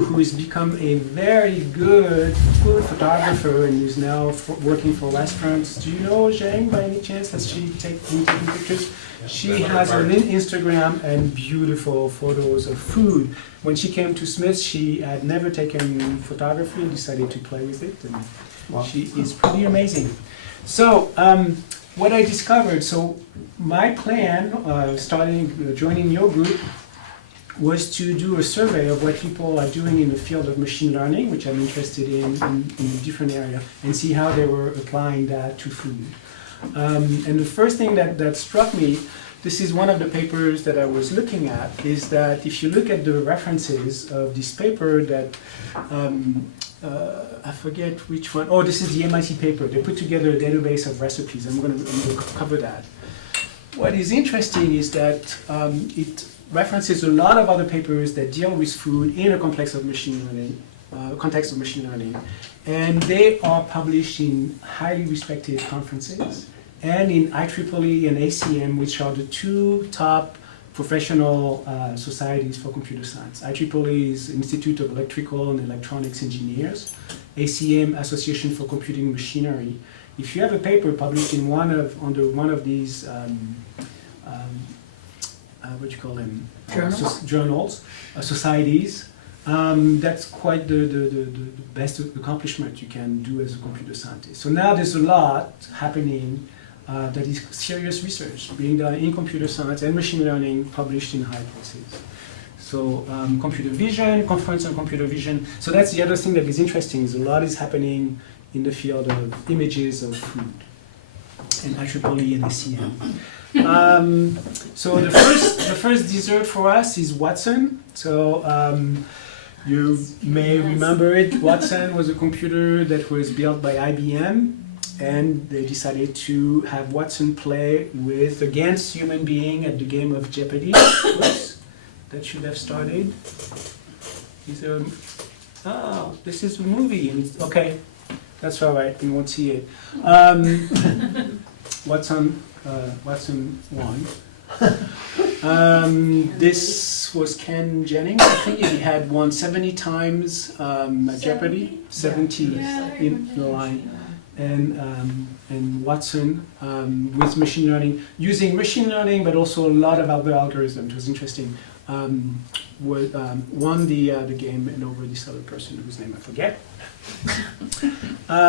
who has become a very good food photographer and who's now working for restaurants. Do you know Zhang by any chance? Has she been taking pictures? She has on Instagram and beautiful photos of food. When she came to Smith, she had never taken photography and decided to play with it. And wow. She is pretty amazing. So what I discovered, so my plan, joining your group, was to do a survey of what people are doing in the field of machine learning, which I'm interested in a different area, and see how they were applying that to food. And the first thing that struck me, this is one of the papers that I was looking at, is that if you look at the references of this paper that, I forget which one, oh, this is the MIT paper. They put together a database of recipes. I'm going to cover that. What is interesting is that it references a lot of other papers that deal with food in a context of machine learning, and they are published in highly respected conferences and in IEEE and ACM, which are the two top professional societies for computer science. IEEE is Institute of Electrical and Electronics Engineers, ACM, Association for Computing Machinery. If you have a paper published in under one of these what you call them? Journals, societies. That's quite the best accomplishment you can do as a computer scientist. So now there's a lot happening that is serious research being done in computer science and machine learning, published in high places. So computer vision, conference on computer vision. So that's the other thing that is interesting, is a lot is happening in the field of images of food, and IEEE and ACM. So the first dessert for us is Watson. So you may remember it. Watson was a computer that was built by IBM, and they decided to have Watson play against human being at the game of Jeopardy. Oops, that should have started. This is a movie. Okay, that's all right. You won't see it. Watson won. This was Ken Jennings. I think he had won 70 times at Jeopardy, 70 in the line. And Watson, with machine learning, using machine learning, but also a lot of other algorithms. It was interesting. Won the game and over this other person whose name I forget.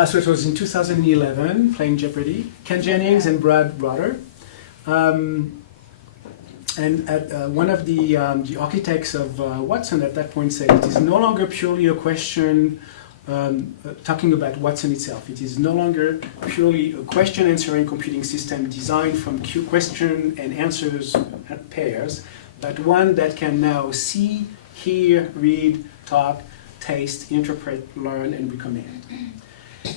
So it was in 2011, playing Jeopardy. Ken Jennings and Brad Broder. And one of the architects of Watson at that point said, it is no longer purely a question, talking about Watson itself, it is no longer purely a question-answering computing system designed from question and answers pairs, but one that can now see, hear, read, talk, taste, interpret, learn, and recommend.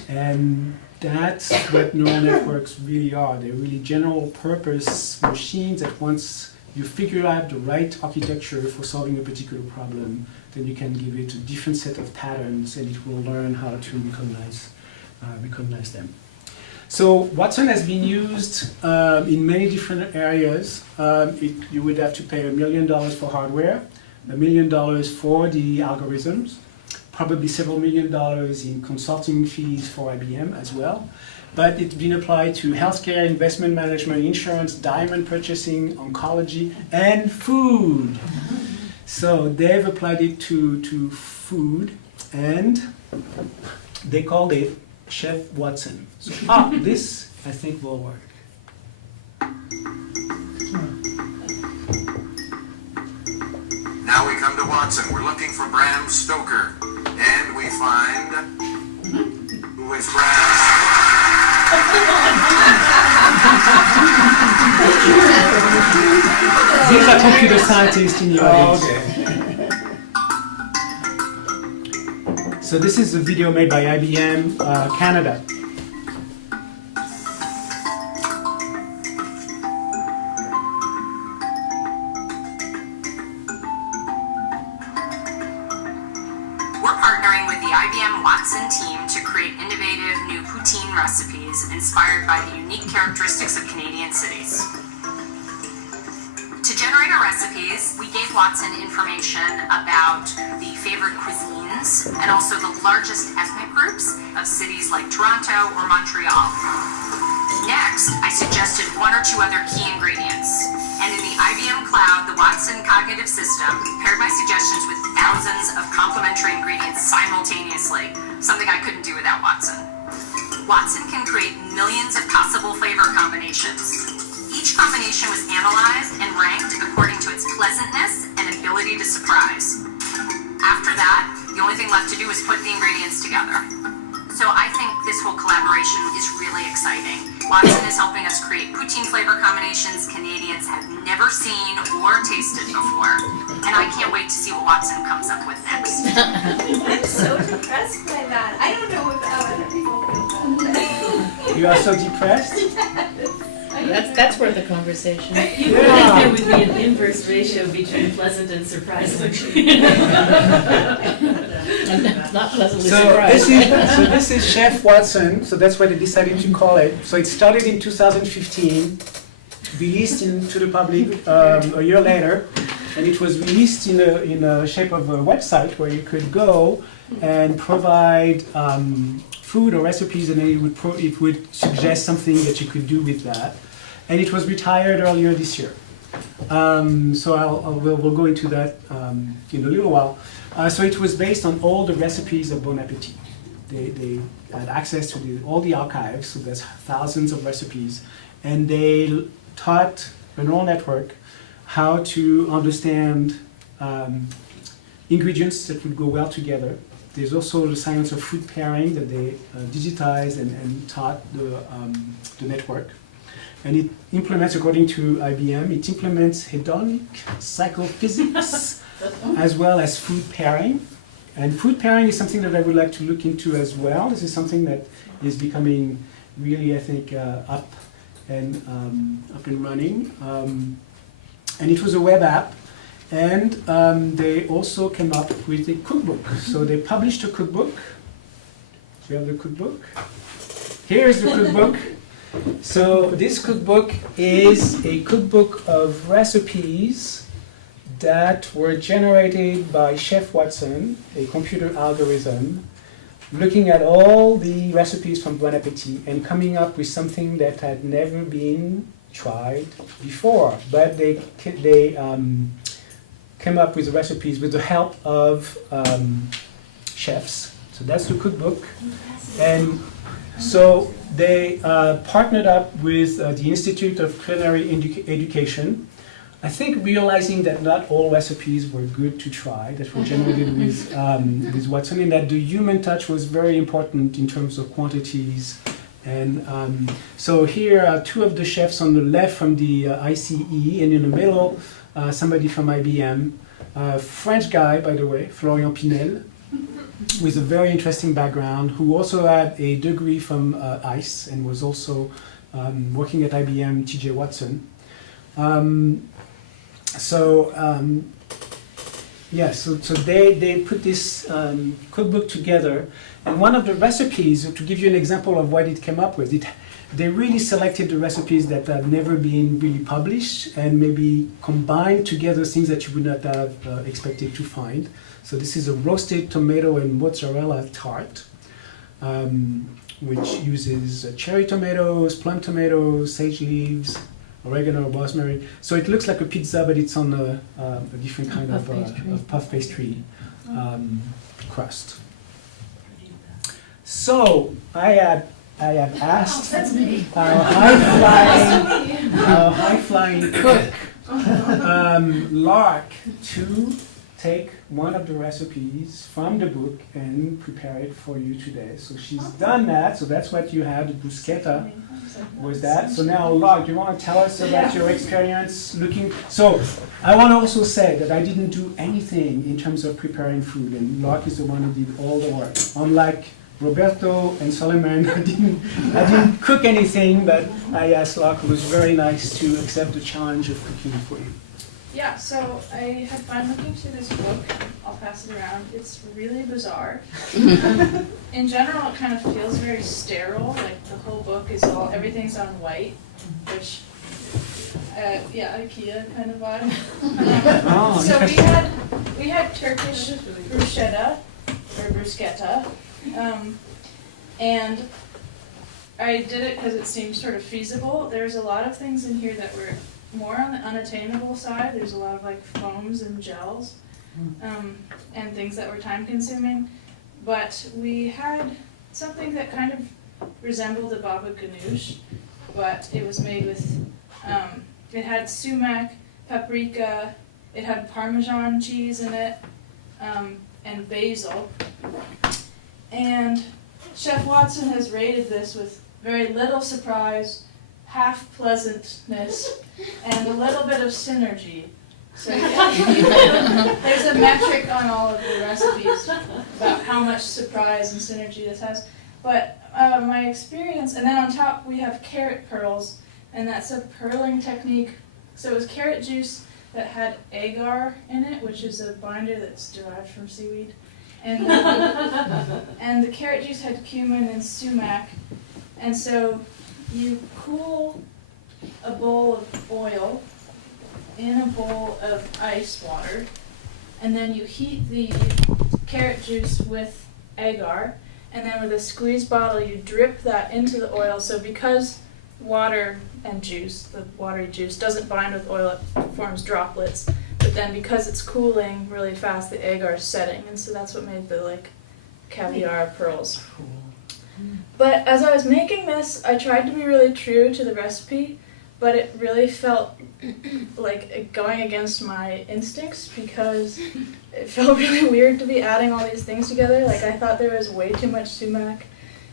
And that's what neural networks really are. They're really general purpose machines that once you figure out the right architecture for solving a particular problem, then you can give it a different set of patterns and it will learn how to recognize them. So Watson has been used in many different areas. You would have to pay $1 million for hardware, $1 million for the algorithms, probably several $1 million in consulting fees for IBM as well. But it's been applied to healthcare, investment management, insurance, diamond purchasing, oncology, and food. So they've applied it to food, and they called it Chef Watson. So, this I think will work. Now we come to Watson. We're looking for Bram Stoker, and we find who is Bram Stoker. These are computer scientists in the audience. Okay. So this is a video made by IBM Canada. We're partnering with the IBM Watson team to create innovative new poutine recipes inspired by the unique characteristics of Canadian cities. To generate our recipes, we gave Watson information about the favorite cuisine Canadians, and also the largest ethnic groups of cities like Toronto or Montreal. Next, I suggested one or two other key ingredients. And in the IBM Cloud, the Watson cognitive system paired my suggestions with thousands of complementary ingredients simultaneously, something I couldn't do without Watson. Watson can create millions of possible flavor combinations. Each combination was analyzed and ranked according to its pleasantness and ability to surprise. After that, the only thing left to do was put the ingredients together. So I think this whole collaboration is really exciting. Watson is helping us create poutine flavor combinations Canadians have never seen or tasted before. And I can't wait to see what Watson comes up with next. I'm so depressed by that. I don't know how other people feel about that. You are so depressed? That's worth a conversation. You would think there would be an inverse ratio between pleasant and surprising. I'm not pleasantly So surprised. this is Chef Watson, so that's what they decided to call it. So it started in 2015, released into the public a year later, and it was released in a shape of a website where you could go and provide food or recipes, and then it would suggest something that you could do with that. And it was retired earlier this year. So we'll go into that in a little while. So it was based on all the recipes of Bon Appetit. They had access to all the archives, so there's thousands of recipes, and they taught a neural network how to understand ingredients that would go well together. There's also the science of food pairing that they digitized and taught the network. And it implements, according to IBM, it implements hedonic psychophysics as well as food pairing. And food pairing is something that I would like to look into as well. This is something that is becoming really, I think, up and running. And it was a web app. And they also came up with a cookbook. So they published a cookbook. Do you have the cookbook? Here is the cookbook. So this cookbook is a cookbook of recipes that were generated by Chef Watson, a computer algorithm, looking at all the recipes from Bon Appetit and coming up with something that had never been tried before. But they came up with recipes with the help of chefs. So that's the cookbook. And so they partnered up with the Institute of Culinary Education, I think realizing that not all recipes were good to try, that were generated with Watson, and that the human touch was very important in terms of quantities. And so here are two of the chefs on the left from the ICE, and in the middle, somebody from IBM, French guy, by the way, Florian Pinel, with a very interesting background, who also had a degree from ICE and was also working at IBM, TJ Watson. So they put this cookbook together, and one of the recipes, to give you an example of what it came up with, they really selected the recipes that had never been really published and maybe combined together things that you would not have expected to find. So this is a roasted tomato and mozzarella tart, which uses cherry tomatoes, plum tomatoes, sage leaves, oregano, rosemary. So it looks like a pizza, but it's on a different kind of puff pastry crust. So I have asked our high-flying cook, Lark, to take one of the recipes from the book and prepare it for you today. So she's done that, so that's what you have, the bruschetta was that. So now, Lark, do you want to tell us about your experience looking? So I want to also say that I didn't do anything in terms of preparing food, and Lark is the one who did all the work. Unlike Roberto and Solomon, I didn't cook anything, but I asked Lark, who was very nice, to accept the challenge of cooking for you. Yeah, so I had fun looking through this book. I'll pass it around. It's really bizarre. In general, it kind of feels very sterile. Like the whole book is everything's on white, which, IKEA kind of vibe. So we had Turkish bruschetta, for bruschetta. And I did it because it seemed sort of feasible. There's a lot of things in here that were more on the unattainable side. There's a lot of like foams and gels, and things that were time consuming. But we had something that kind of resembled a baba ganoush, but it was made with, it had sumac, paprika, it had Parmesan cheese in it, and basil. And Chef Watson has rated this with very little surprise, half pleasantness, and a little bit of synergy. So yeah, there's a metric on all of the recipes about how much surprise and synergy this has. But my experience, and then on top we have carrot pearls, and that's a pearling technique. So it was carrot juice that had agar in it, which is a binder that's derived from seaweed. And the carrot juice had cumin and sumac. And so you cool a bowl of oil in a bowl of ice water, and then you heat the carrot juice with agar, and then with a squeeze bottle you drip that into the oil. So because water and juice, the watery juice, doesn't bind with oil, it forms droplets. But then because it's cooling really fast, the agar is setting, and so that's what made the like caviar pearls. But as I was making this, I tried to be really true to the recipe, but it really felt like going against my instincts because it felt really weird to be adding all these things together. Like I thought there was way too much sumac,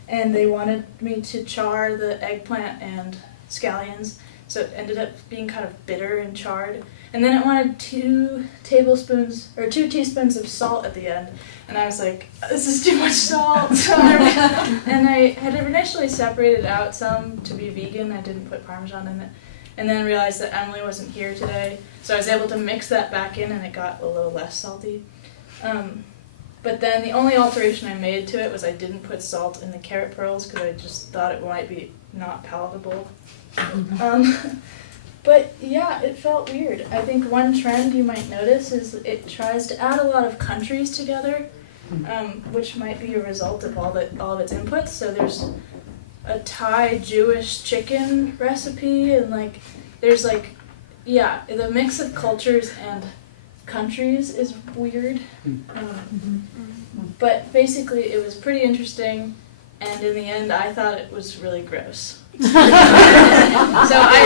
and they wanted me to char the eggplant and scallions, so it ended up being kind of bitter and charred. And then it wanted 2 teaspoons of salt at the end, and I was like, this is too much salt. And I had initially separated out some to be vegan. I didn't put Parmesan in it, and then realized that Emily wasn't here today, so I was able to mix that back in, and it got a little less salty. But then the only alteration I made to it was I didn't put salt in the carrot pearls because I just thought it might be not palatable. But yeah, it felt weird. I think one trend you might notice is it tries to add a lot of countries together, which might be a result of all of its inputs. So there's a Thai Jewish chicken recipe, and there's the mix of cultures and countries is weird. But basically it was pretty interesting, and in the end I thought it was really gross. So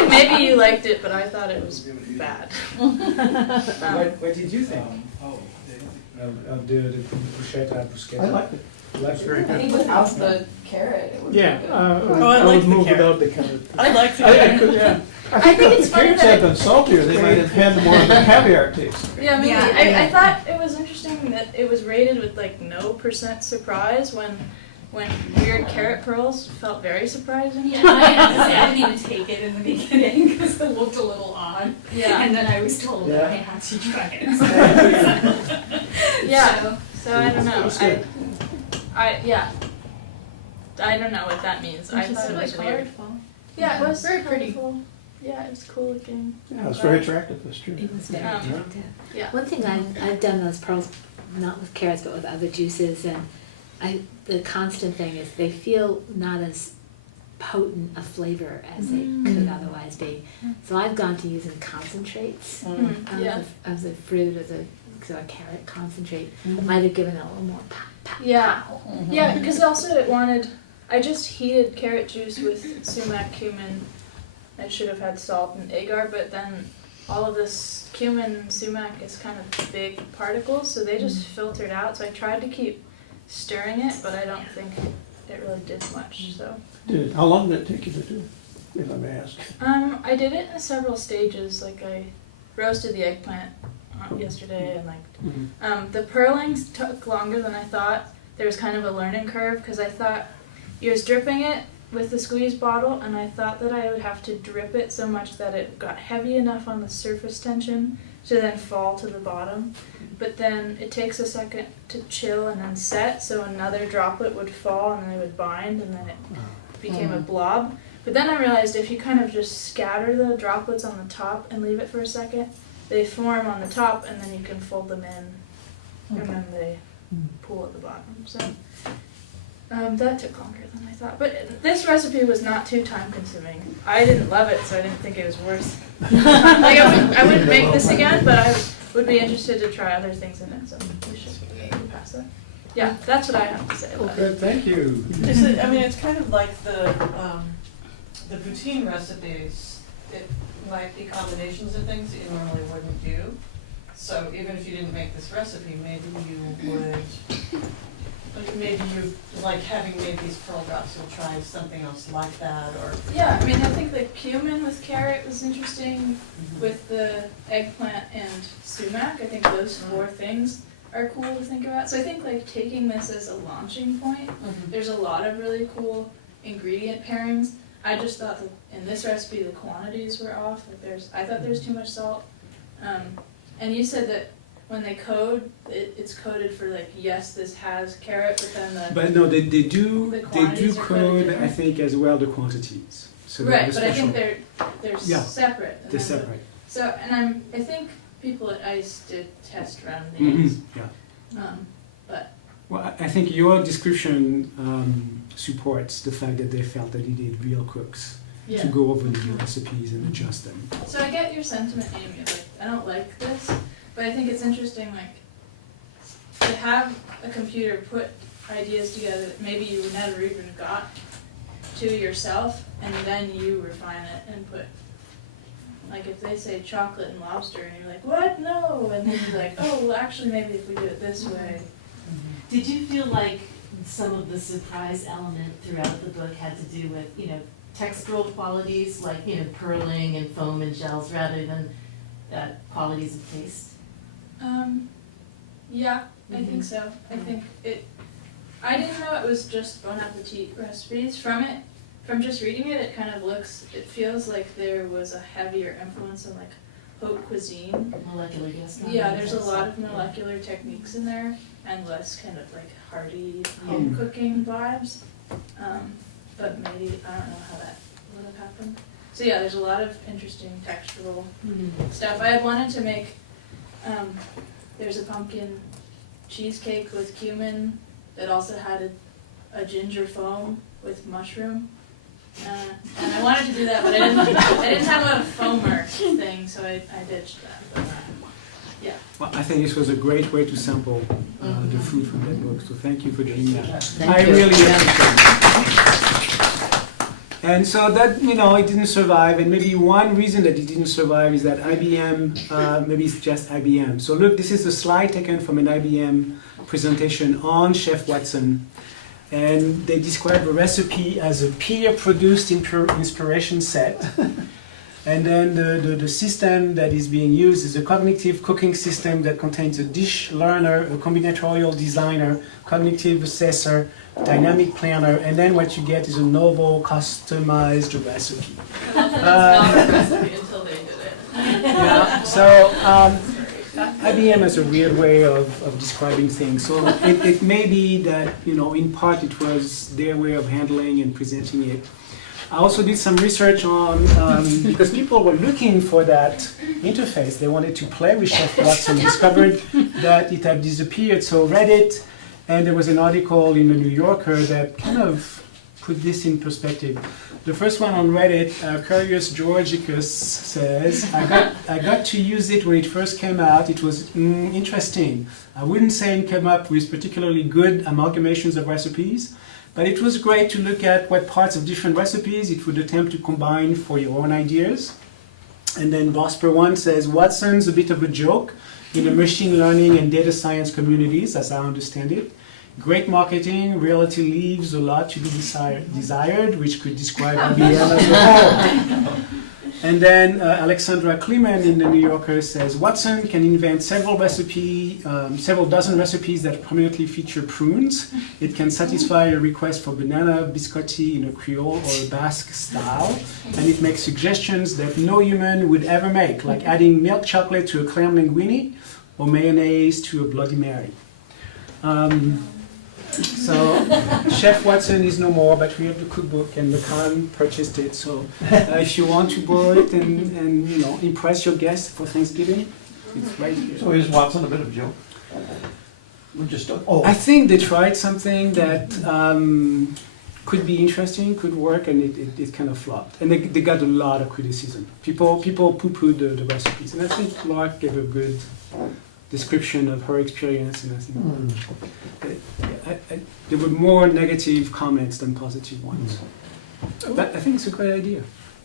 maybe you liked it, but I thought it was bad. What did you think? Of the bruschetta. I liked it. That's very I think good. without the carrot, it would be good. I would like move the without the carrot. I like the I carrot. could, yeah. I think if it's the funny carrots that had been saltier, they might have had more of the caviar taste. Yeah, maybe. Yeah. I thought it was interesting that it was rated with no % surprise when weird carrot pearls felt very surprising. Yeah, I have to say, I didn't even take it in the beginning because it looked a little odd. Yeah. And then I was told that I Yeah. had to try it. Yeah. So I don't know. It's good. I don't know what that means. I thought it was weird. Yeah, it was Very pretty. colorful. Yeah, it was cool looking. Yeah, it's very attractive, that's true. It was very Um, attractive. yeah. One thing I've done those pearls, not with carrots, but with other juices, and the constant thing is they feel not as potent a flavor as they could otherwise be. So I've gone to using concentrates Yeah. of the fruit, so a carrot concentrate might have given it a little more pow. Yeah. Yeah, because also I just heated carrot juice with sumac, cumin. I should have had salt and agar, but then all of this cumin and sumac is kind of big particles, so they just filtered out. So I tried to keep stirring it, but I don't think it really did much. So How long did it take you to do, if I may ask? I did it in several stages. I roasted the eggplant yesterday, and the pearlings took longer than I thought. There was kind of a learning curve because I thought you was dripping it with the squeeze bottle, and I thought that I would have to drip it so much that it got heavy enough on the surface tension to then fall to the bottom. But then it takes a second to chill and then set, so another droplet would fall and then they would bind, and then it became a blob. But then I realized if you kind of just scatter the droplets on the top and leave it for a second, they form on the top, and then you can fold them in, and then they pool at the bottom. So that took longer than I thought. But this recipe was not too time consuming. I didn't love it, so I didn't think it was worth. Like I wouldn't make this again, but I would be interested to try other things in it. So we should pass that. Yeah, that's what I have to say about it. Okay, thank you. I mean, it's kind of like the poutine recipes. It might be combinations of things that you normally wouldn't do. So even if you didn't make this recipe, maybe you would, maybe you, like having made these pearl drops, you'll try something else like that, or. Yeah, I mean, I think the cumin with carrot was interesting, with the eggplant and sumac. I think those four things are cool to think about. So I think like taking this as a launching point, there's a lot of really cool ingredient pairings. I just thought that in this recipe the quantities were off. Like I thought there's too much salt. And you said that when they code, it's coded for like, yes, this has carrot, but then the. But no, they do quantities are code, different. I think, as well the quantities. So Right, they're but I think special. they're Yeah, separate. And They're then separate. So, and I think people at ICE did test run Mhm, these. yeah. But Well, I think your description supports the fact that they felt that you need real cooks yeah. to go over the recipes and adjust them. So I get your sentiment, Amy. Like, I don't like this, but I think it's interesting, like, to have a computer put ideas together that maybe you never even got to yourself, and then you refine it and put, like, if they say chocolate and lobster, and you're like, what? No, and then you're like, oh, well, actually, maybe if we do it this way. Did you feel like some of the surprise element throughout the book had to do with, textural qualities, like, pearling and foam and gels, rather than qualities of taste? Yeah, I think so. I think I didn't know it was just Bon Appetit recipes. From just reading it, it feels like there was a heavier influence on like haute cuisine. Molecular gastronomy. Yeah, there's a lot of molecular techniques in there and less kind of like hearty home cooking vibes. But maybe, I don't know how that would have happened. So yeah, there's a lot of interesting textural stuff. I had wanted to make, there's a pumpkin cheesecake with cumin that also had a ginger foam with mushroom. And I wanted to do that, but I didn't have a foamer thing, so I ditched that. But, yeah. Well, I think this was a great way to sample the food from that book, so thank you for doing that. Thank I you. really appreciate it. And so that, it didn't survive, and maybe one reason that it didn't survive is that IBM, maybe it's just IBM. So look, this is a slide taken from an IBM presentation on Chef Watson, and they describe the recipe as a peer-produced inspiration set. And then the system that is being used is a cognitive cooking system that contains a dish learner, a combinatorial designer, cognitive assessor, dynamic planner, and then what you get is a novel, customized recipe. I love that it's not a recipe until they did it. Yeah, so IBM has a weird way of describing things. So it may be that, in part it was their way of handling and presenting it. I also did some research on, because people were looking for that interface. They wanted to play with Chef Watson, discovered that it had disappeared. So read it, and there was an article in the New Yorker that kind of put this in perspective. The first one on Reddit, Curious Georgicus says, I got to use it when it first came out. It was interesting. I wouldn't say it came up with particularly good amalgamations of recipes, but it was great to look at what parts of different recipes it would attempt to combine for your own ideas. And then Bosper1 says, Watson's a bit of a joke in the machine learning and data science communities, as I understand it. Great marketing, reality leaves a lot to be desired, which could describe IBM as a whole. And then Alexandra Kleeman in the New Yorker says, Watson can invent several dozen recipes that prominently feature prunes. It can satisfy a request for banana biscotti in a Creole or a Basque style. And it makes suggestions that no human would ever make, like adding milk chocolate to a clam linguine or mayonnaise to a Bloody Mary. So Chef Watson is no more, but we have the cookbook, and the Khan purchased it. So if you want to borrow it and impress your guests for Thanksgiving, it's right here. So is Watson a bit of a joke? We're just, I think they tried something that could be interesting, could work, and it kind of flopped. And they got a lot of criticism. People poo-pooed the recipes, and I think Laura gave a good description of her experience, and I think there were more negative comments than positive ones. But I think it's a great idea.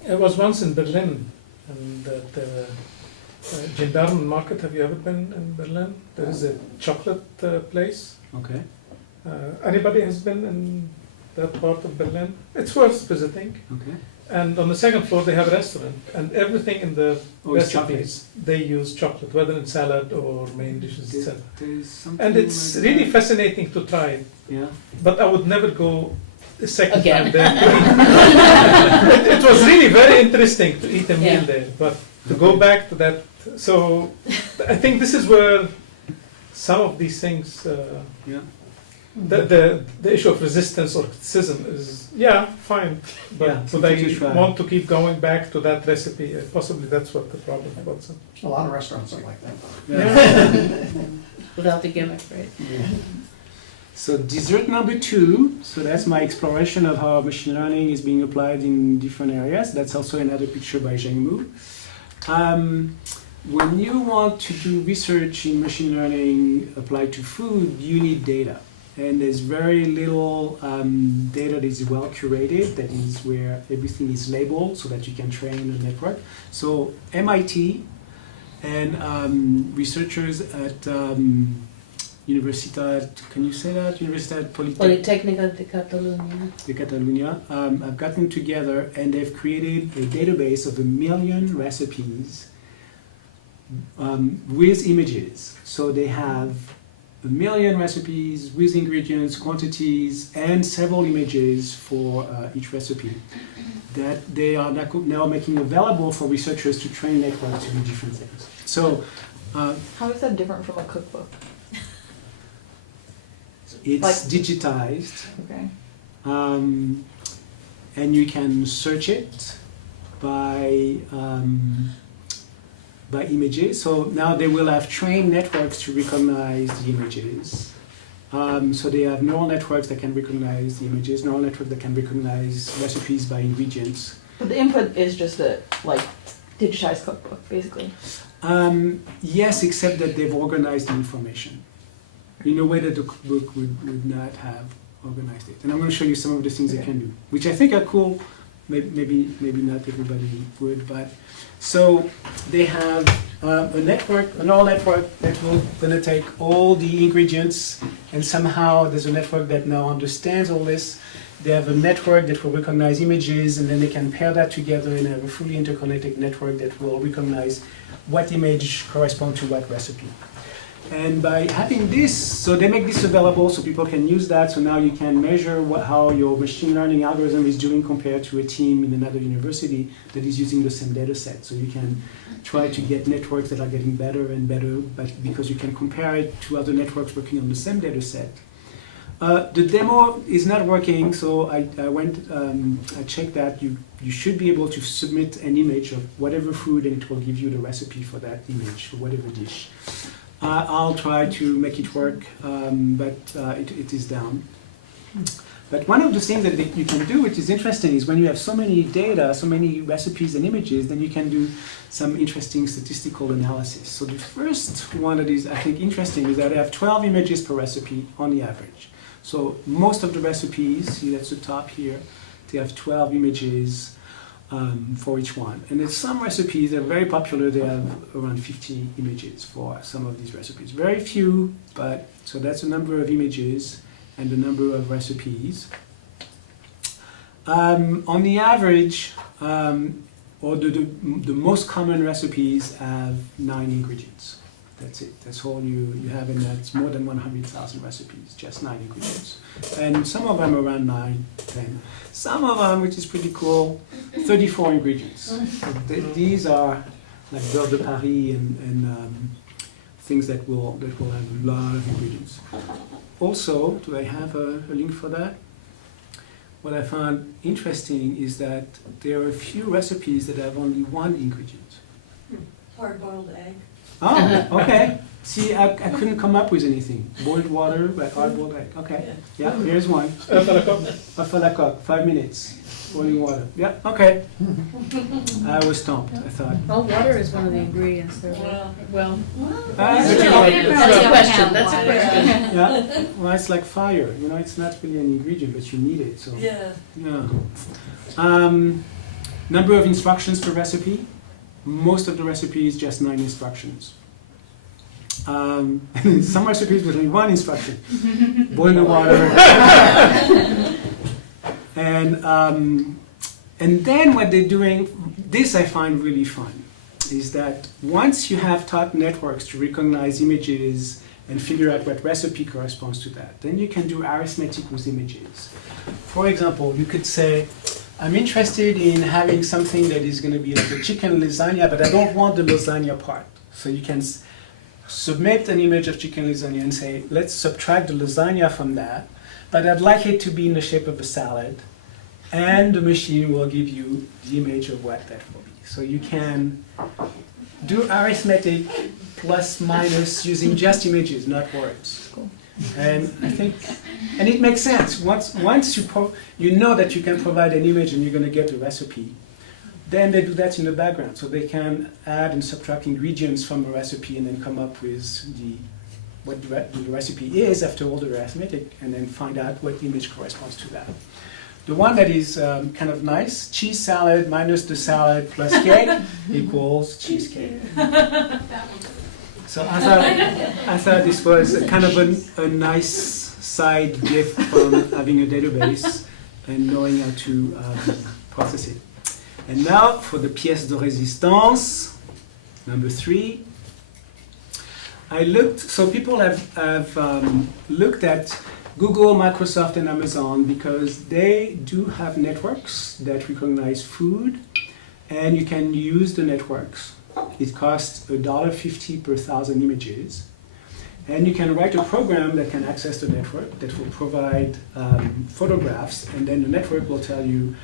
I was once in Berlin, and at the Gendarmen Market. Have you ever been in Berlin? There is a chocolate place. Okay. Anybody has been in that part of Berlin? It's worth visiting. Okay. And on the second floor they have a restaurant, and everything in the it's recipes they use chocolate, whether in salad or main dishes, etc. There's something And it's like really that. fascinating to try it. Yeah. But I would never go a second Again. time there. It was really very interesting to eat a meal Yeah. there, but to go back to that, so I think this is where some of these things, Yeah. the issue of resistance or criticism is, fine, but Yeah, would something to I try. want to keep going back to that recipe? Possibly that's what the problem was. a lot of restaurants are like that. Yeah. Without the gimmick, right? So dessert number 2, so that's my exploration of how machine learning is being applied in different areas. That's also another picture by Zheng Mu. When you want to do research in machine learning applied to food, you need data. And there's very little data that is well curated, that is where everything is labeled so that you can train a network. So MIT and researchers at Universitat, can you say that? Universitat Politecnica de Catalunya. de Catalunya have gotten together and they've created a database of 1 million recipes with images. So they have 1 million recipes with ingredients, quantities, and several images for each recipe that they are now making available for researchers to train networks to do different things. So How is that different from a cookbook? it's digitized. Okay. And you can search it by images. So now they will have trained networks to recognize the images. So they have neural networks that can recognize the images, neural networks that can recognize recipes by ingredients. But the input is just a digitized cookbook, basically. Yes, except that they've organized the information in a way that the cookbook would not have organized it. And I'm going to show you some of the things they can do, which I think are cool. Maybe not everybody would, but so they have a neural network that will gonna take all the ingredients, and somehow there's a network that now understands all this. They have a network that will recognize images, and then they can pair that together and have a fully interconnected network that will recognize what image corresponds to what recipe. And by having this, so they make this available so people can use that. So now you can measure how your machine learning algorithm is doing compared to a team in another university that is using the same data set. So you can try to get networks that are getting better and better, but because you can compare it to other networks working on the same data set. The demo is not working, so I checked that. You should be able to submit an image of whatever food and it will give you the recipe for that image, for whatever dish. I'll try to make it work, but it is down. But one of the things that you can do, which is interesting, is when you have so many data, so many recipes and images, then you can do some interesting statistical analysis. So the first one that is, I think, interesting is that I have 12 images per recipe on the average. So most of the recipes, see that's the top here, they have 12 images for each one. And there's some recipes that are very popular, they have around 50 images for some of these recipes. Very few, but so that's the number of images and the number of recipes. On the average, or the most common recipes have 9 ingredients. That's it. That's all you have, and that's more than 100,000 recipes, just 9 ingredients. And some of them around 9, 10. Some of them, which is pretty cool, 34 ingredients. So these are like beurre de Paris and things that will have a lot of ingredients. Also, do I have a link for that? What I found interesting is that there are a few recipes that have only 1 ingredient. Hard-boiled egg. Oh, okay. See, I couldn't come up with anything. Boiled water, like hard-boiled egg. Okay, yeah, here's one. A falacoque, 5 minutes. Boiling water. Yeah, okay. I was stumped, I thought. Well, water is one of the ingredients there. Well, That's that's a question, that's a question. Yeah, well, it's like fire, you know, it's not really an ingredient, but you need it, so. Yeah. Yeah. Number of instructions per recipe. Most of the recipe is just 9 instructions. Some recipes with only 1 instruction. Boil the water. And then what they're doing, this I find really fun, is that once you have taught networks to recognize images and figure out what recipe corresponds to that, then you can do arithmetic with images. For example, you could say, I'm interested in having something that is going to be like a chicken lasagna, but I don't want the lasagna part. So you can submit an image of chicken lasagna and say, let's subtract the lasagna from that, but I'd like it to be in the shape of a salad, and the machine will give you the image of what that will be. So you can do arithmetic plus minus using just images, not words. Cool. And I think, and it makes sense. Once you know that you can provide an image and you're going to get a recipe, then they do that in the background. So they can add and subtract ingredients from a recipe and then come up with what the recipe is after all the arithmetic, and then find out what image corresponds to that. The one that is kind of nice, cheese salad minus the salad plus cake equals cheesecake. So I thought this was a kind of a nice side gift from having a database and knowing how to process it. And now for the pièce de résistance, number 3. So people have looked at Google, Microsoft, and Amazon because they do have networks that recognize food, and you can use the networks. It costs $1.50 per 1,000 images. And you can write a program that can access the network that will provide photographs, and then the network will tell you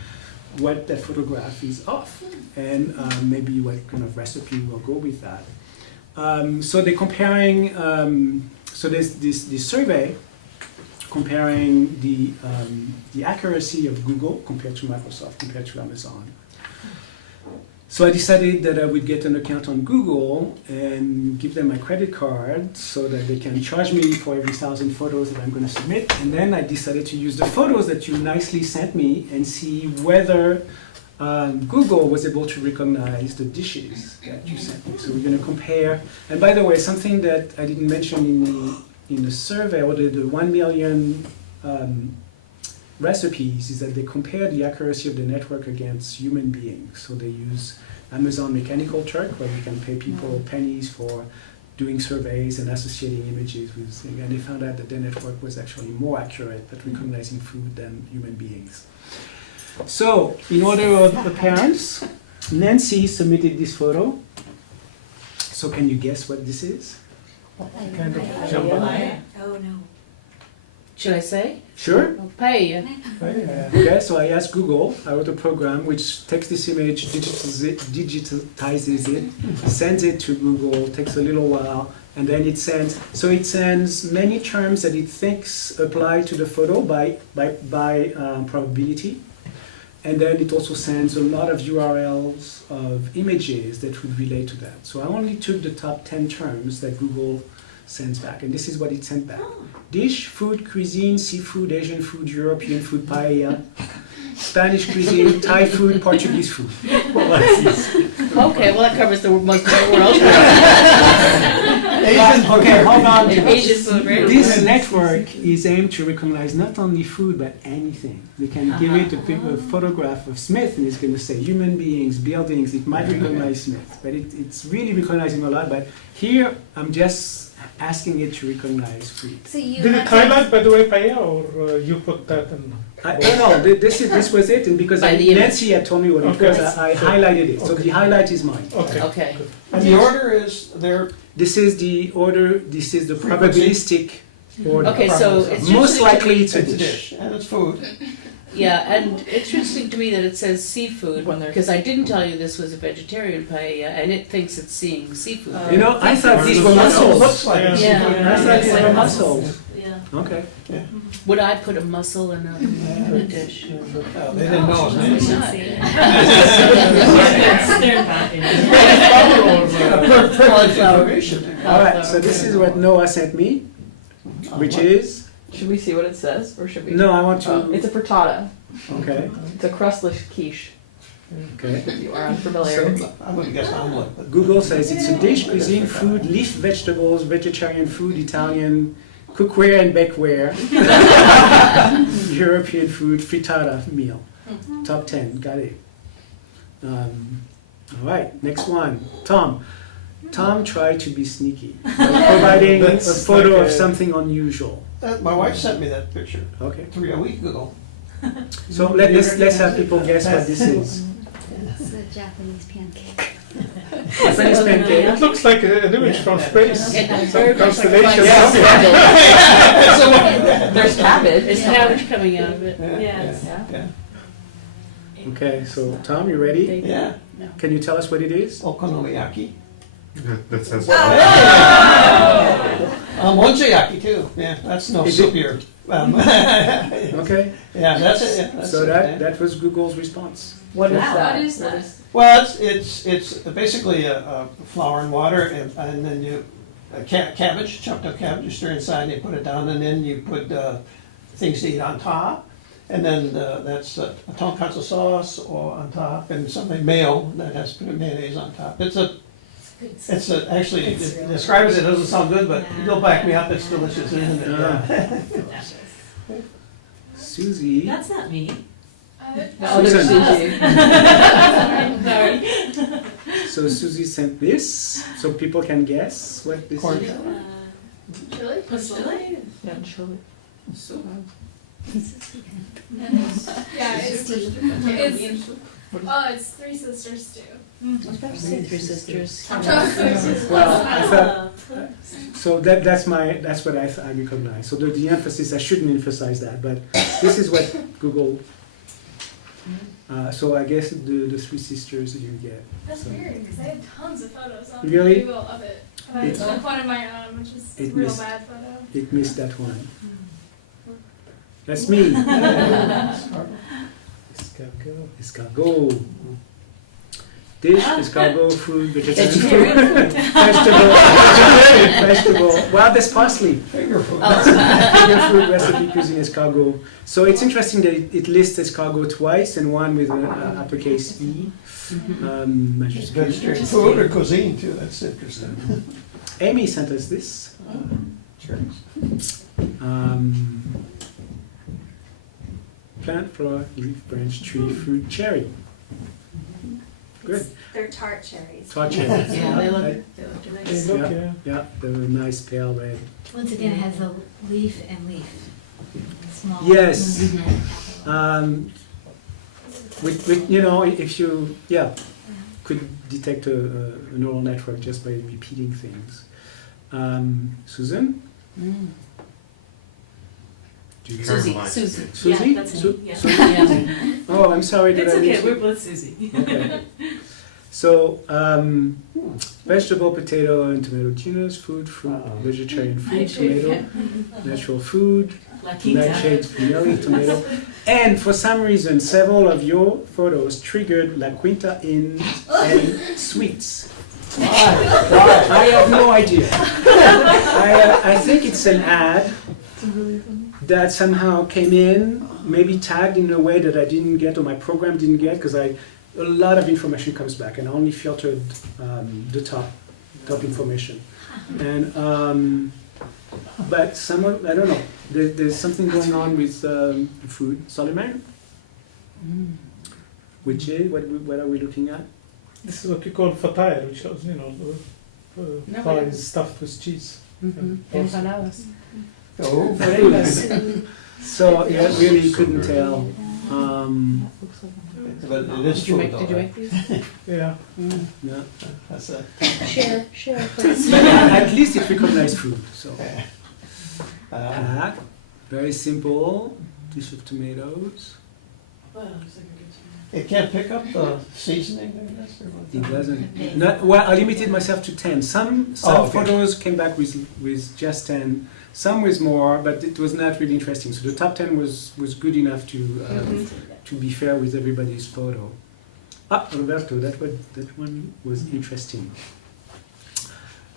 what that photograph is of, and maybe what kind of recipe will go with that. So they're comparing, so there's this survey comparing the accuracy of Google compared to Microsoft, compared to Amazon. So I decided that I would get an account on Google and give them my credit card so that they can charge me for every 1,000 photos that I'm going to submit. And then I decided to use the photos that you nicely sent me and see whether Google was able to recognize the dishes that you sent me. So we're going to compare. And by the way, something that I didn't mention in the survey, or the 1 million recipes, is that they compare the accuracy of the network against human beings. So they use Amazon Mechanical Turk, where you can pay people pennies for doing surveys and associating images with things. And they found out that their network was actually more accurate at recognizing food than human beings. So, in order of appearance, Nancy submitted this photo. So can you guess what this is? Kind of jambalaya. Oh, no. Should I say? Sure. Paella. Okay, so I asked Google, I wrote a program which takes this image, digitizes it, sends it to Google, takes a little while, and then it sends many terms that it thinks apply to the photo by probability. And then it also sends a lot of URLs of images that would relate to that. So I only took the top 10 terms that Google sends back, and this is what it sent back. Dish, food, cuisine, seafood, Asian food, European food, paella, Spanish cuisine, Thai food, Portuguese food. Okay, well that covers the most of the world. Okay, hold on. Asian food, right? This network is aimed to recognize not only food, but anything. We can give it a photograph of Smith, and it's going to say human beings, buildings. It might recognize Smith, but it's really recognizing a lot. But here, I'm just asking it to recognize food. So you Did it highlight, by the way, paella, or you put that in? No, this was it, and because By the image. Nancy had told me what it was, I highlighted it. So Okay. the highlight is mine. Okay. Okay. And the order is there. This is the order. This is the probabilistic order. Okay, so it's Most usually likely it's a It's a dish. dish and it's food. Yeah, and it's interesting to me that it says seafood, When there's- because I didn't tell you this was a vegetarian paella, and it thinks it's seeing seafood. You know, I thought these were mussels. Looks like I it's Yeah. thought these were Yeah. mussels. Yeah. Okay. Would I put a mussel in a dish? They didn't know. All right, so this is what Noah sent me, which is, Should we see what it says, or should we? no, I want to, It's a frittata. okay, It's a crustless quiche. okay. If you are unfamiliar. I'm gonna guess omelet, but. Google says it's a dish, cuisine, food, leaf vegetables, vegetarian food, Italian, cookware and bakeware, European food, frittata meal. Top 10, got it. All right, next one. Tom. Tom tried to be sneaky by providing a That's photo like of a- something unusual. My wife sent me that picture Okay. a week ago. So let's have people guess what this is. It's a Japanese pancake. Japanese pancake. It looks like an image from space. It's Some very much like a constellation. Yeah. There's cabbage. There's cabbage coming out of it. Yes. Yeah. Okay, so Tom, you ready? Yeah, Can you tell us what it is? okonomiyaki. That says. Mochiyaki too, yeah, that's no Is it- soupier. Okay, Yeah, that's it, yeah. that's so it, yeah. that was Google's response. What is Wow, that? what is that? Well, it's basically a flour and water, and then you, cabbage, chopped up cabbage, you stir inside, and you put it down, and then you put things to eat on top. And then that's a tonkatsu sauce or on top, and something mayo that has mayonnaise on top. Actually, it describes it, doesn't sound good, but you'll back me up, it's delicious, isn't it? Yeah. Susie. That's not me. The other Susan. Sushi. Sorry. So Susie sent this, so people can guess what this Corn is. chowder. Chili? Chili? Yeah, chili. Yeah, it's it's Three Sisters too. Three sisters. Well, I thought, so that's what I recognize. So the emphasis, I shouldn't emphasize that, but this is what Google. So I guess the Three Sisters you get. That's So- weird because I had tons of photos on Really? Google of it. But I It's- took one of my own, which is a It real missed- bad photo. It missed that one. That's me. Escargot. Dish, escargot, food, vegetarian food, vegetable. Well, there's parsley. Finger food. Finger food recipe cuisine escargot. So it's interesting that it lists escargot twice and one with an uppercase E. It's vegetarian food or cuisine too, that's interesting. Amy sent us this. Sure. Plant, flower, leaf, branch, tree, fruit, cherry. Good. They're tart cherries. Tart cherries. Yeah, they look Right. nice. Yeah, yeah, they're a nice pale red. Once again, it has a leaf and leaf. Small. Yes. Mhm. With if you could detect a neural network just by repeating things. Susan? Do you Susie, caramelize Susie. it? Susie? Yeah, that's me. Su- Yeah. Susie? Yeah. Oh, I'm sorry, did It's I okay, miss we're you? both Susie. Okay. So, vegetable, potato, and tomato genus, food, fruit, vegetarian food, tomato, natural food, nightshades, vanilla, tomato. And for some reason, several of your photos triggered La Quinta Inn and sweets. I have no idea. I think it's an ad that somehow came in, maybe tagged in a way that I didn't get or my program didn't get, because a lot of information comes back and I only filtered the top information. And but someone, I don't know, there's something going on with the food. Soliman? Which is, what are we looking at? This is what you call fataya, which is, No, pie but- is stuffed with cheese. Mhm. Empanadas. Oh, So yeah, really couldn't tell. but it is Did you food make, though, did you right? make these? Yeah. Yeah. That's a, Share. But at least it recognized food. So uh, pack, very simple dish of tomatoes. Well, looks like a good time. It can't pick up the seasoning, I guess, or what? It doesn't. Not, well, I limited myself to 10. Some okay. photos came back with just 10. Some with more, but it was not really interesting. So the top 10 was good enough to be fair with everybody's photo. Ah, Roberto, that one was interesting.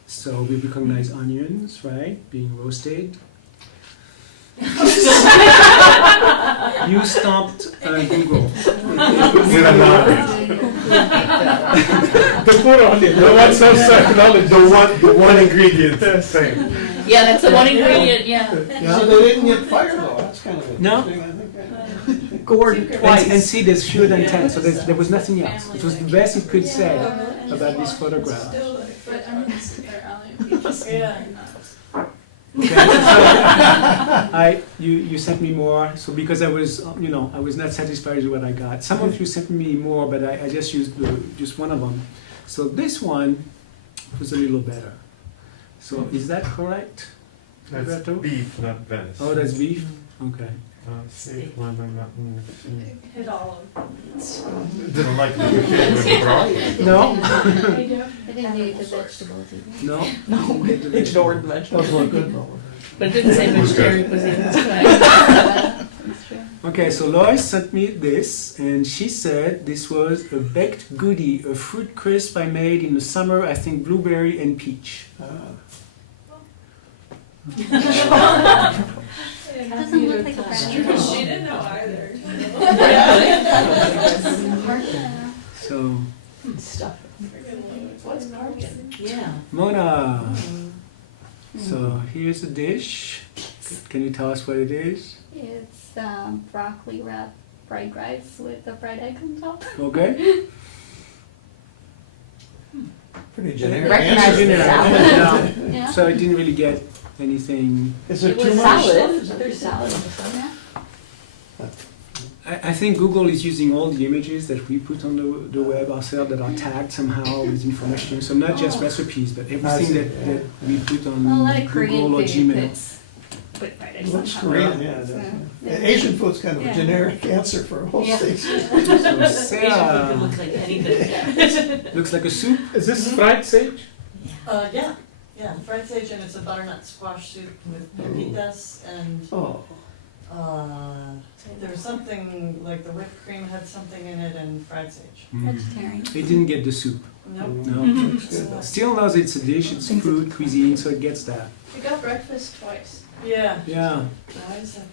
So we recognize onions, right, being roasted. You stopped Google. With a knowledge. The poor onion, the one so psychology. The one ingredient thing. Yeah, that's the one ingredient, yeah. So they didn't get fired though, that's kind of No. interesting, I think. Gored twice. And see, there's fewer than 10, so there was nothing else. It was the best it could say about this photograph. But onions are Yeah. Okay, you sent me more, so because I was not satisfied with what I got. Some of you sent me more, but I just used just one of them. So this one was a little better. So is that correct, That's Roberto? beef, not Venice. Oh, that's beef? Okay. Steak, lemon, mutton. hit all of Didn't like the broth. No? I didn't do the vegetables either. No? No, ignored the Those vegetables. look good though. But it didn't say vegetarian cuisine, that's right. That's true. Okay, so Lois sent me this, and she said this was a baked goodie, a fruit crisp I made in the summer, I think blueberry and peach. It doesn't look like a brand. She didn't know either. So, Stuff. What's cargan? Yeah. Mona. So here's the dish. Can you tell us what it is? It's broccoli wrapped fried rice with the fried egg on top. Okay? Pretty generic Recognize answer. the salad. Yeah. Yeah. So I didn't really get anything. Is there It too was much salad. stuff? There's salad in the front. Yeah. I think Google is using all the images that we put on the web ourselves that are tagged somehow with information. So not just recipes, but everything that we put on Well, a lot of Korean Google or food Gmail. puts put fried eggs It on looks top. Korean, yeah. So, definitely. Asian food's kind of a Yeah. generic answer for most Yeah. things. So Asian food could Sarah look like anything. looks like a soup. Is this fried sage? Yeah, fried sage, and it's a butternut squash soup with pepitas and, Oh, there's something, like the whipped cream had something in it and fried sage. Vegetarian. It didn't get the soup. Nope. No. looks good though. Still knows it's a dish, it's food, cuisine, so it gets that. We got breakfast twice. Yeah. Yeah. Why is that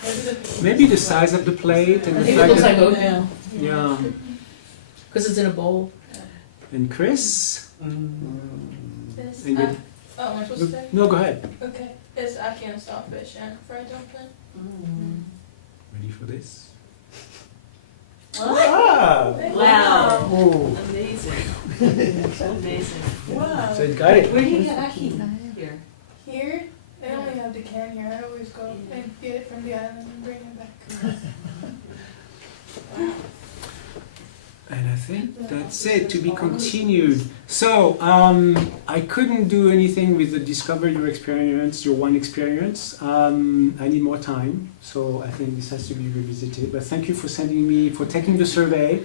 breakfast? Maybe the size of the plate and I the think it fact looks that. like oatmeal, Yeah. because it's in a bowl. And Chris? This, And good. oh, am I supposed to say? No, go ahead. Okay, it's ackee and starfish and fried dumpling. Ready for this? Ah! Wow. Oh. Amazing. Amazing. Wow. So it got it. Where do you get ackee? Here. Here, they only have the can here. I always go and get it from the island and bring it back. And I think that's it, to be continued. So, I couldn't do anything with the Discover Your Experience, your one experience. I need more time, so I think this has to be revisited. But thank you for taking the survey.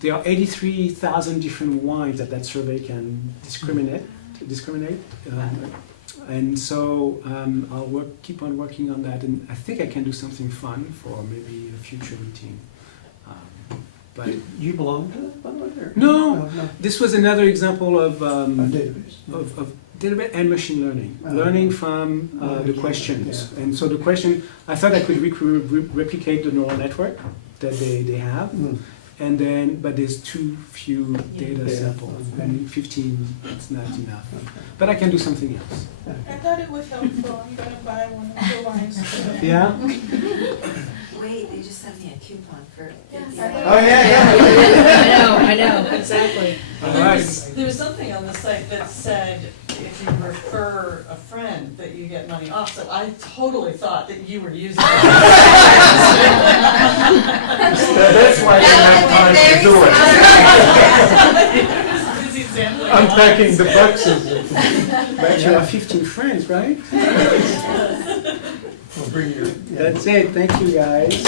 There are 83,000 different wines that survey can discriminate. And so I'll keep on working on that, and I think I can do something fun for maybe a future meeting. But You belong to it, by the way, or? no, No. this was another example of A database. of database and machine learning, learning from the questions. Yeah. And so the question, I thought I could replicate the neural network that they have, Mm. and then, but there's too few data Yeah. samples, Okay. and 15 it's not enough. But I can do something else. I thought it was helpful. I'm gonna buy one of the wines. Yeah? Wait, they just sent me a coupon for. Oh, yeah. I know, exactly. All right. There was something on the site that said if you refer a friend that you get money off, so I totally thought that you were using it. That's why I didn't have time to do it. Busy sampling. Unpacking the boxes. But you have 15 friends, right? bring you. That's it. Thank you, guys.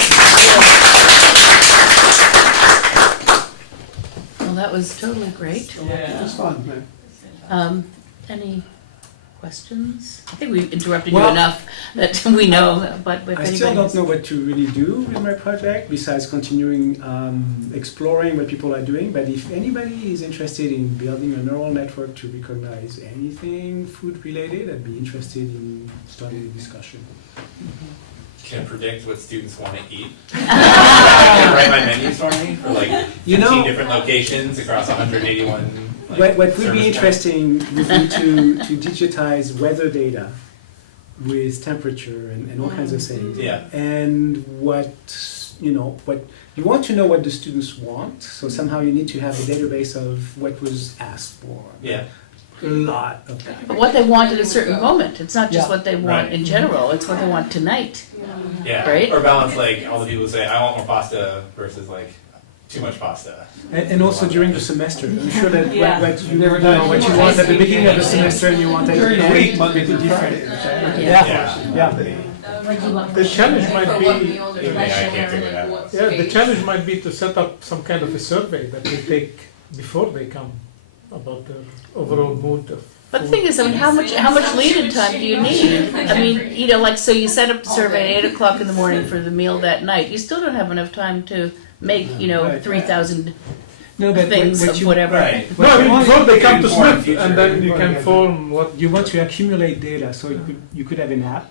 Well, that was totally great. It was fun, man. Any questions? I think we interrupted Well- you enough that we know, but if I anybody still don't has- know what to really do with my project besides continuing exploring what people are doing. But if anybody is interested in building a neural network to recognize anything food related, I'd be interested in starting a discussion. Can predict what students want to eat. Can write my menus for me for like 15 different locations across 181. What would service be points. interesting would be to digitize weather data with temperature and all kinds of things. Yeah. And what you want to know what the students want, so somehow you need to have a database of what was asked for. Yeah. A lot of that. But what they want at a certain moment. It's not just Yeah. what they want Right. in general, it's what they want tonight. Yeah. Right? Or balance like all the people who say I want more pasta versus like too much pasta. And also during the semester, I'm sure that Yeah. what you want at the beginning of the semester and you want at the During the end. week, Monday to Friday. Yeah. The challenge might be, Yeah, I can't figure that out. yeah, the challenge might be to set up some kind of a survey that they take before they come about their overall mood of But the food. thing is, I mean, how much lead-in time do you need? I mean, you know, like, so you set up the survey at 8 o'clock in the morning for the meal that night. You still don't have enough time to make, you know, Right. 3,000 No, but things what of you, whatever. Right. No, I mean, before they come to Inform Smith, future and then you can employment. form what. you want to accumulate data, so you could have an app,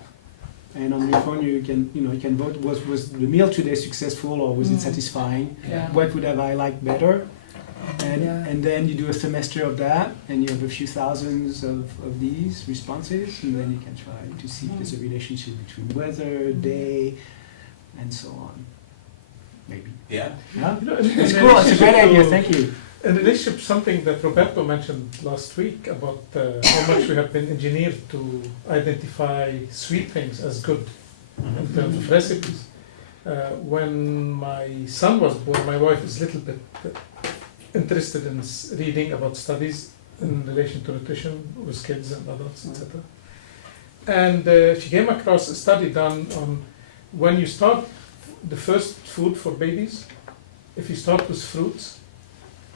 and on your phone you can vote was the meal today successful or was it satisfying? Yeah. What would have I liked better? And then you do a semester of that, and you have a few thousands of these responses, and then you can try to see if there's a relationship between weather, day, and so on. Maybe. Yeah. Yeah? You know, It's cool. It's a great idea. Thank you. In relationship, something that Roberto mentioned last week about how much we have been engineered to identify sweet things as good in terms of recipes. When my son was born, my wife is a little bit interested in reading about studies in relation to nutrition with kids and adults, etc. And she came across a study done on when you start the first food for babies, if you start with fruits,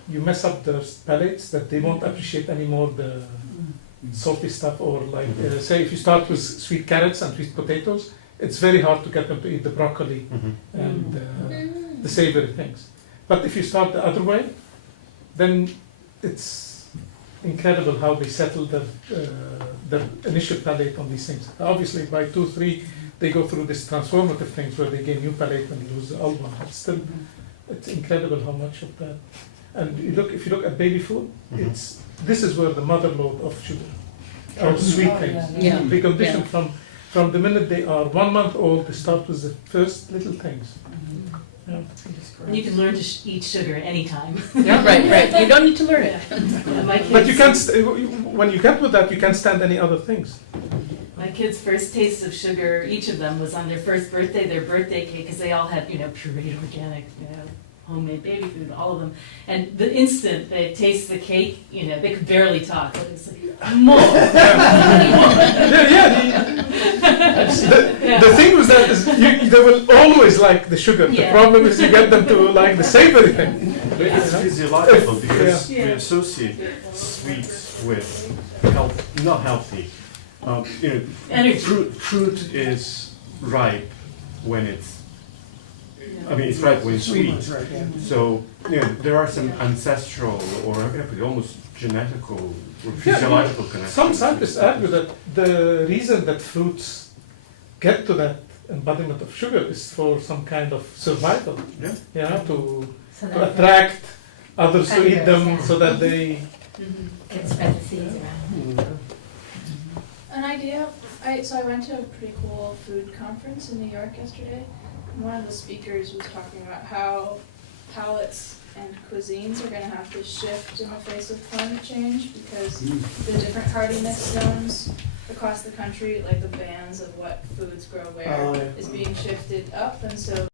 you mess up their palates that they won't appreciate anymore the salty stuff, or like say if you start with sweet carrots and sweet potatoes, it's very hard to get them to eat the broccoli and the savory things. But if you start the other way, then it's incredible how they settle their initial palate on these things. Obviously by 2, 3 they go through this transformative things where they gain new palate and lose the old one. But still, it's incredible how much of that. And if you look at baby food, this is where the mother lode of sugar, or sweet things. Yeah. They condition from the minute they are 1 month old, they start with the first little things. Yeah. And you can learn to eat sugar anytime. Yeah, right. You don't need to learn it. Yeah, my But you kids- can't, when you get with that, you can't stand any other things. My kids' first taste of sugar, each of them was on their first birthday, their birthday cake, because they all had, pureed organic, homemade baby food, all of them. And the instant they taste the cake, they could barely talk. But it's like, more. The thing with that is they will always like the sugar. The Yeah. problem is you get them to like the savory thing. But it's physiological because Yeah. we associate sweets with not healthy. Energy. Fruit is ripe when it's. I mean, it's ripe when it's Sweet sweet. ones, right, yeah. So there are some ancestral or almost genetical or physiological connections. Some scientists argue that the reason that fruits get to that embodiment of sugar is for some kind of survival. Yeah. To So to that attract others to eat them, predators, so that they. can spread the seeds around. An idea, so I went to a pretty cool food conference in New York yesterday. One of the speakers was talking about how palates and cuisines are going to have to shift in the face of climate change because the different hardiness zones across the country, like the bands of what foods grow where, is being shifted up, and so